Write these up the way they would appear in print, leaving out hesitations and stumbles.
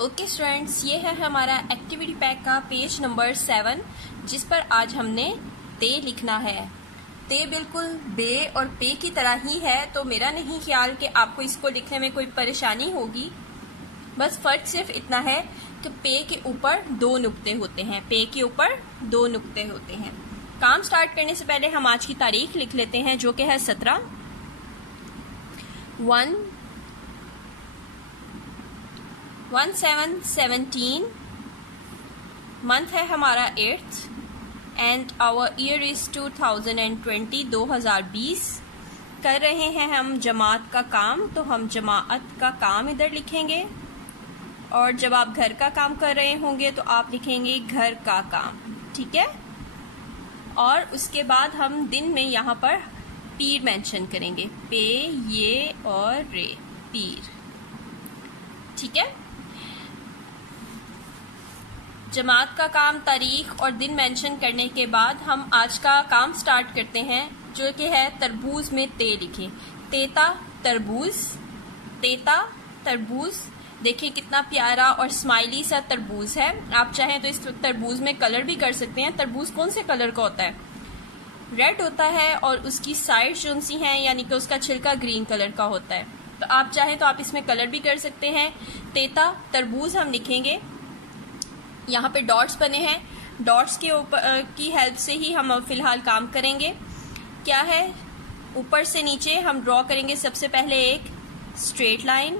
Okay students, ये है हमारा एक्टिविटी पैक का पेज नंबर 7, जिस पर आज हमने ते लिखना है। ते बिल्कुल बे और पे की तरह ही है, तो मेरा नहीं ख्याल कि आपको इसको लिखने में कोई परेशानी होगी। बस फर्क सिर्फ इतना है कि पे के ऊपर 2 नुक्ते होते हैं। पे के ऊपर 2 नुक्ते होते हैं। काम स्टार्ट करने से पहले हम आज की तारीख लिख लेते हैं, जो कि है 17/17 मंथ है हमारा 8th and our year is 2020 कर रहे हैं हम जमात का काम, तो हम जमात का काम इधर लिखेंगे। और जब आप घर का काम कर रहे होंगे तो आप लिखेंगे घर का काम, ठीक है। और उसके बाद हम दिन में यहाँ पर पीर मेंशन करेंगे, पे ये और रे, पीर, ठीक है। जमात का काम, तारीख और दिन मेंशन करने के बाद हम आज का काम स्टार्ट करते हैं, जो कि है तरबूज में ते लिखें। तेता तरबूज, तेता तरबूज। देखिए कितना प्यारा और स्माइली सा तरबूज है। आप चाहें तो इस तरबूज में कलर भी कर सकते हैं। तरबूज कौन से कलर का होता है? रेड होता है, और उसकी साइड जो सी हैं यानी कि उसका छिलका ग्रीन कलर का होता है। तो आप चाहें तो आप इसमें कलर भी कर सकते हैं। तेता तरबूज हम लिखेंगे। यहाँ पे डॉट्स बने हैं, डॉट्स के ऊपर की हेल्प से ही हम फिलहाल काम करेंगे। क्या है, ऊपर से नीचे हम ड्रॉ करेंगे सबसे पहले एक straight line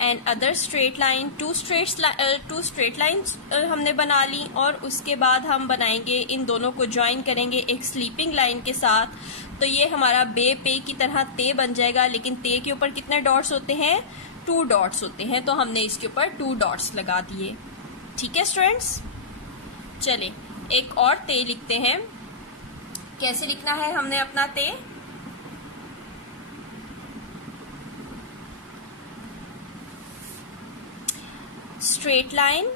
and other straight line. Two straight lines हमने बना ली, और उसके बाद हम बनाएंगे, इन दोनों को ज्वाइन करेंगे एक स्लीपिंग लाइन के साथ। तो ये हमारा बे पे की तरह ते बन जाएगा, लेकिन ते के ऊपर कितने डॉट्स होते हैं? 2 डॉट्स होते हैं। तो हमने इसके ऊपर 2 डॉट्स लगा दिए, ठीक है स्टूडेंट्स। चले एक और ते लिखते हैं। कैसे लिखना है हमने अपना ते? स्ट्रेट लाइन,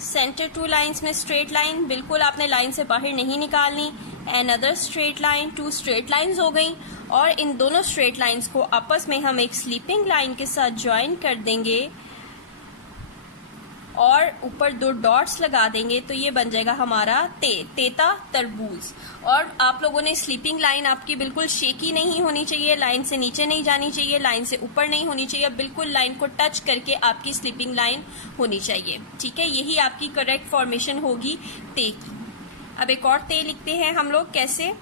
सेंटर 2 लाइंस में स्ट्रेट लाइन, बिल्कुल आपने लाइन से बाहर नहीं निकालनी। And other straight line, 2 straight lines हो गई, और इन दोनों स्ट्रेट लाइंस को आपस में हम एक स्लीपिंग लाइन के साथ ज्वाइन कर देंगे और ऊपर 2 डॉट्स लगा देंगे। तो ये बन जाएगा हमारा ते, तेता तरबूज। और आप लोगों ने स्लीपिंग लाइन आपकी बिल्कुल शेकी नहीं होनी चाहिए, लाइन से नीचे नहीं जानी चाहिए, लाइन से ऊपर नहीं होनी चाहिए, बिल्कुल लाइन को टच करके आपकी स्लीपिंग लाइन होनी चाहिए, ठीक है। यही आपकी करेक्ट फॉर्मेशन होगी ते की। अब एक और ते लिखते हैं हम लोग। कैसे?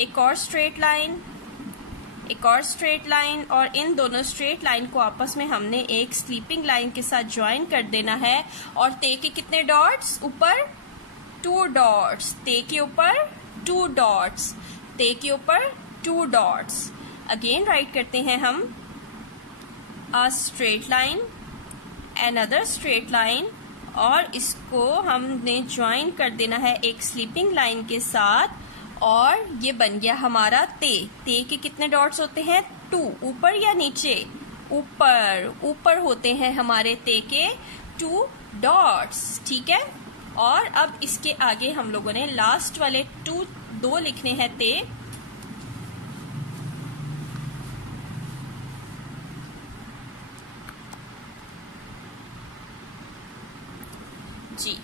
एक और स्ट्रेट लाइन, एक और स्ट्रेट लाइन, और इन दोनों स्ट्रेट लाइन को आपस में हमने एक स्लीपिंग लाइन के साथ ज्वाइन कर देना है। और ते के कितने डॉट्स? ऊपर 2 डॉट्स, ते के ऊपर 2 डॉट्स, ते के ऊपर 2 डॉट्स। अगेन राइट करते हैं हम अ straight line, another straight line, और इसको हमने ज्वाइन कर देना है एक स्लीपिंग लाइन के साथ, और ये बन गया हमारा ते। ते के कितने डॉट्स होते हैं? 2। ऊपर या नीचे? ऊपर, ऊपर होते हैं हमारे ते के 2 डॉट्स, ठीक है। और अब इसके आगे हम लोगों ने लास्ट वाले 2 लिखने हैं ते। जी,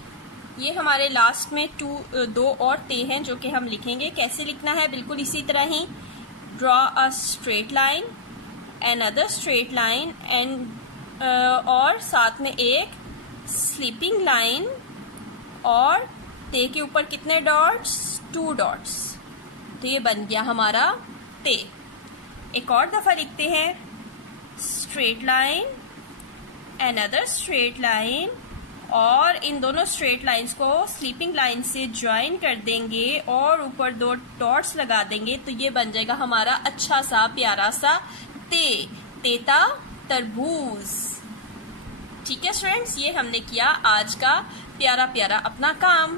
ये हमारे लास्ट में 2 और ते हैं जो कि हम लिखेंगे। कैसे लिखना है? बिल्कुल इसी तरह ही। Draw a straight line, another straight line, and और साथ में एक स्लीपिंग लाइन, और ते के ऊपर कितने डॉट्स? 2 डॉट्स। तो ये बन गया हमारा ते। एक और दफा लिखते हैं। Straight line, another straight line, और इन दोनों स्ट्रेट लाइंस को स्लीपिंग लाइन से ज्वाइन कर देंगे और ऊपर 2 डॉट्स लगा देंगे। तो ये बन जाएगा हमारा अच्छा सा प्यारा सा ते, तेता तरबूज, ठीक है स्टूडेंट्स। ये हमने किया आज का प्यारा प्यारा अपना काम।